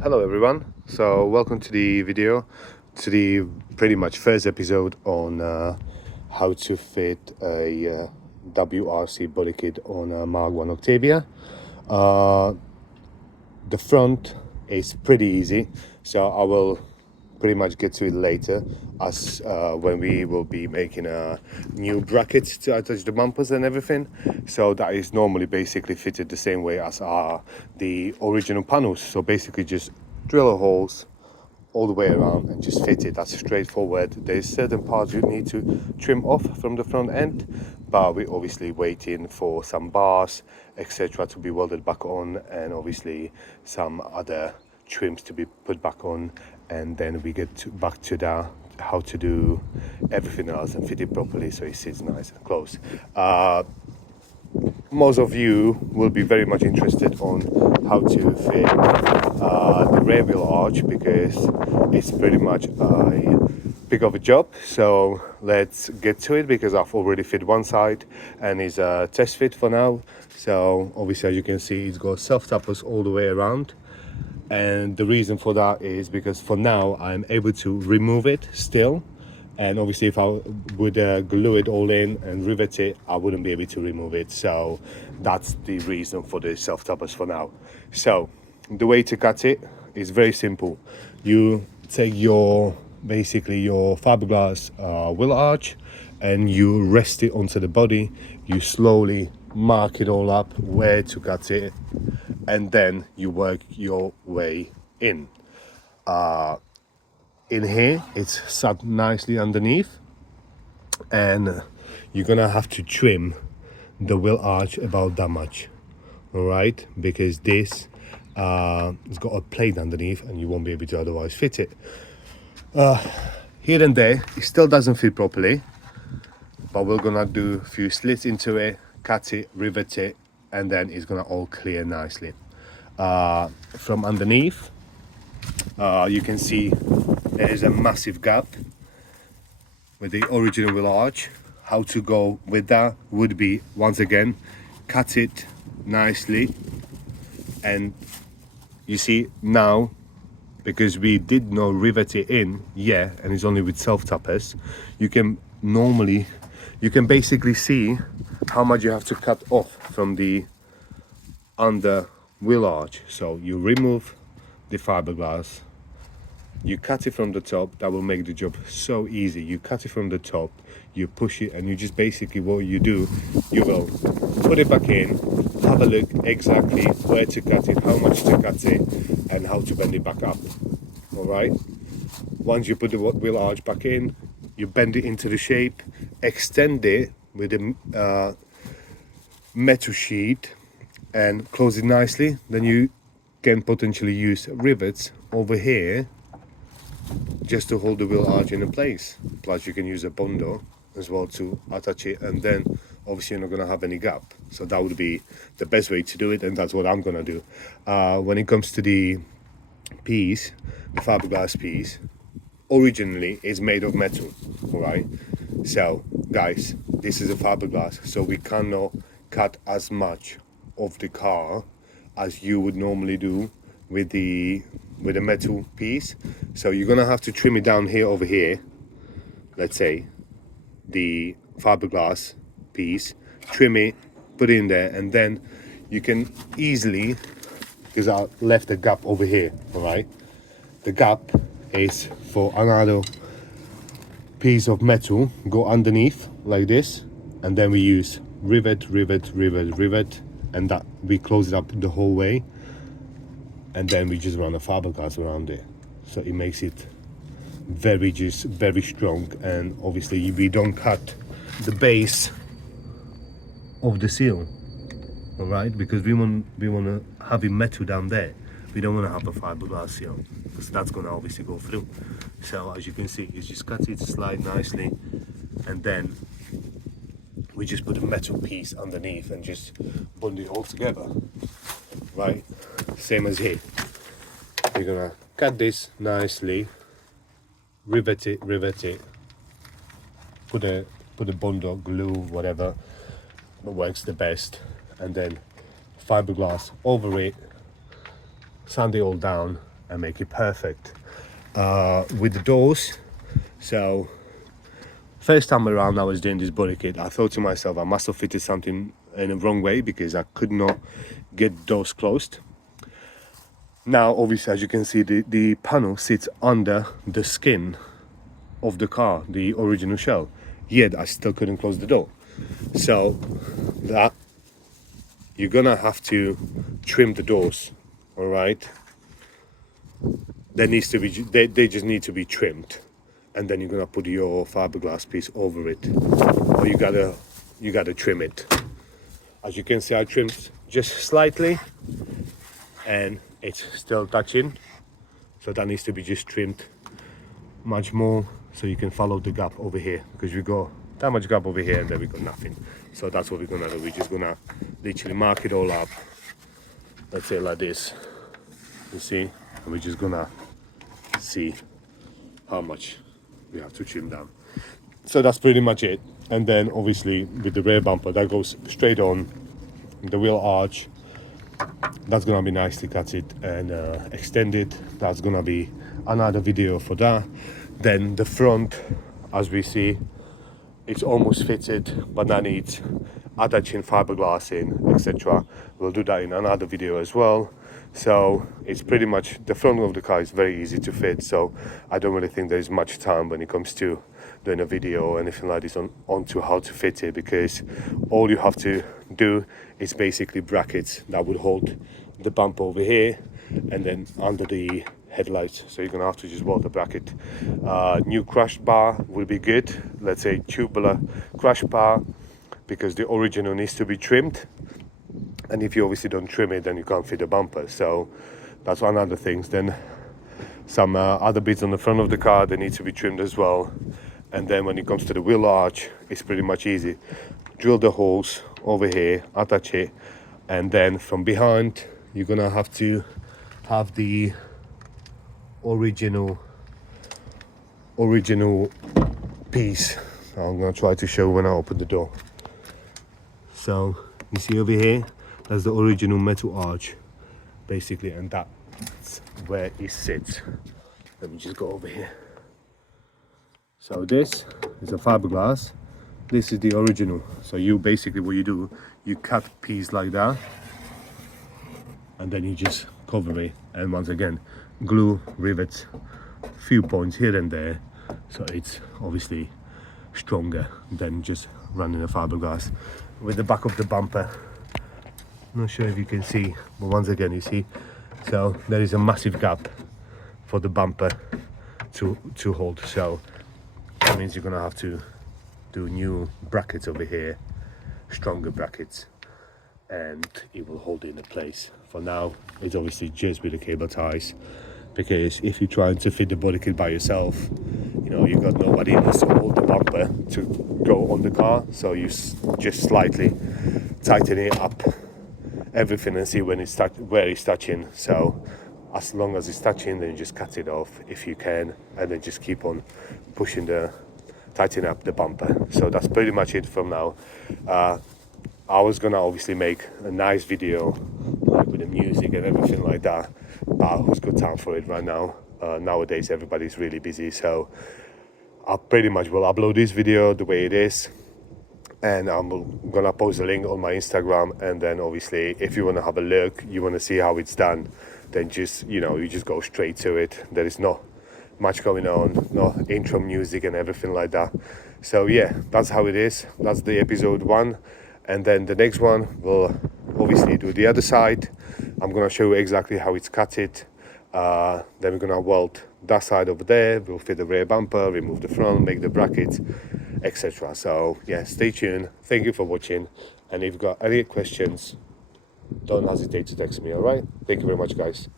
Hello everyone, so welcome to the video, to the pretty much first episode on how to fit a WRC body kit on a MK1 Octavia. The front is pretty easy, so I will pretty much get to it later, as when we will be making a new bracket to attach the bumpers and everything. So that is normally basically fitted the same way as the original panels. So basically just drill holes all the way around and just fit it. That's straightforward. There's certain parts you need to trim off from the front end, but we're obviously waiting for some bars, etc., to be welded back on, and obviously some other trims to be put back on, and then we get back to the how to do everything else and fit it properly so it sits nice and close. Most of you will be very much interested on how to fit the rear wheel arch, because it's pretty much a big of a job. So let's get to it, because I've already fit one side and it's a test fit for now. So obviously, as you can see, it's got self-tappers all the way around, and the reason for that is because for now I'm able to remove it still, and obviously if I would glue it all in and rivet it, I wouldn't be able to remove it. So that's the reason for the self-tappers for now. So the way to cut it is very simple. You take your fiberglass wheel arch and you rest it onto the body. You slowly mark it all up where to cut it, and then you work your way in. In here, it's sat nicely underneath, and you're gonna have to trim the wheel arch about that much, all right? Because this it's got a plate underneath, and you won't be able to otherwise fit it. Here and there, it still doesn't fit properly, but we're gonna do a few slits into it, cut it, rivet it, and then it's gonna all clear nicely. From underneath, you can see there is a massive gap with the original wheel arch. How to go with that would be, once again, cut it nicely, and you see now, because we did not rivet it in yet, and it's only with self-tappers, you can basically see how much you have to cut off from the under wheel arch. So you remove the fiberglass, you cut it from the top. That will make the job so easy. You cut it from the top, you push it, and you just basically, what you do, you will put it back in, have a look exactly where to cut it, how much to cut it, and how to bend it back up. All right, once you put the wheel arch back in, you bend it into the shape, extend it with a metal sheet and close it nicely. Then you can potentially use rivets over here just to hold the wheel arch in place. Plus you can use a bondo as well to attach it, and then obviously you're not going to have any gap. So that would be the best way to do it, and that's what I'm going to do. When it comes to the piece, the fiberglass piece originally is made of metal, all right? So guys, this is a fiberglass, so we cannot cut as much of the car as you would normally do with a metal piece. So you're gonna have to trim it down here, over here, let's say the fiberglass piece, trim it, put it in there, and then you can easily, because I left a gap over here, all right? The gap is for another piece of metal, go underneath like this, and then we use rivet, and that we close it up the whole way, and then we just run a fiberglass around it, so it makes it very strong. And obviously we don't cut the base of the seal, all right, because we want to have it metal down there. We don't want to have a fiberglass seal, because that's going to obviously go through. So as you can see, it's just cut it, slide nicely, and then we just put a metal piece underneath and just bond it all together, right? Same as here. You're gonna cut this nicely, rivet it, put a bondo, glue, whatever works the best, and then fiberglass over it, sand it all down, and make it perfect. With the doors, so first time around I was doing this body kit, I thought to myself I must have fitted something in the wrong way because I could not get doors closed. Now obviously, as you can see, the panel sits under the skin of the car, the original shell, yet I still couldn't close the door. So that you're gonna have to trim the doors, all right? There needs to be, they just need to be trimmed, and then you're gonna put your fiberglass piece over it, or you gotta trim it. As you can see, I trimmed just slightly and it's still touching, so that needs to be just trimmed much more, so you can follow the gap over here, because we got that much gap over here and then we got nothing. So that's what we're gonna do. We're just gonna literally mark it all up, let's say like this, you see, and we're just gonna see how much we have to trim down. So that's pretty much it. And then obviously with the rear bumper, that goes straight on the wheel arch. That's gonna be nicely cutted and extended. That's gonna be another video for that. Then the front, as we see, it's almost fitted, but that needs attaching fiberglass in, etc. We'll do that in another video as well. So it's pretty much, the front of the car is very easy to fit, so I don't really think there's much time when it comes to doing a video or anything like this onto how to fit it, because all you have to do is basically brackets that would hold the bumper over here and then under the headlights. So you're gonna have to just weld the bracket. New crash bar will be good, let's say tubular crash bar, because the original needs to be trimmed, and if you obviously don't trim it, then you can't fit the bumper. So that's one other things. Then some other bits on the front of the car, they need to be trimmed as well. And then when it comes to the wheel arch, it's pretty much easy. Drill the holes over here, attach it, and then from behind you're gonna have to have the original piece. I'm gonna try to show when I open the door. So you see over here, that's the original metal arch basically, and that's where it sits. Let me just go over here. So this is a fiberglass, this is the original. So you basically, what you do, you cut piece like that and then you just cover it, and once again glue, rivets, few points here and there, so it's obviously stronger than just running a fiberglass. With the back of the bumper, not sure if you can see, but once again you see, so there is a massive gap for the bumper to hold. So that means you're gonna have to do new brackets over here, stronger brackets, and it will hold it in place. For now, it's obviously just with the cable ties, because if you're trying to fit the body kit by yourself, you know, you got nobody else to hold the bumper to go on the car, so you just slightly tighten it up, everything, and see when it's where it's touching. So as long as it's touching, then you just cut it off if you can, and then just keep on pushing tighten up the bumper. So that's pretty much it from now. I was gonna obviously make a nice video like with the music and everything like that, but who's got time for it right now? Nowadays everybody's really busy, so I pretty much will upload this video the way it is, and I'm gonna post a link on my Instagram. And then obviously if you want to have a look, you want to see how it's done, then just, you know, you just go straight to it. There is not much going on, no intro music and everything like that. So yeah, that's how it is. That's the episode 1, and then the next one will obviously do the other side. I'm gonna show you exactly how it's cut it. Then we're gonna weld that side over there, we'll fit the rear bumper, remove the front, make the brackets, etc. So yeah, stay tuned. Thank you for watching, and if you've got any questions, don't hesitate to text me. All right, thank you very much, guys.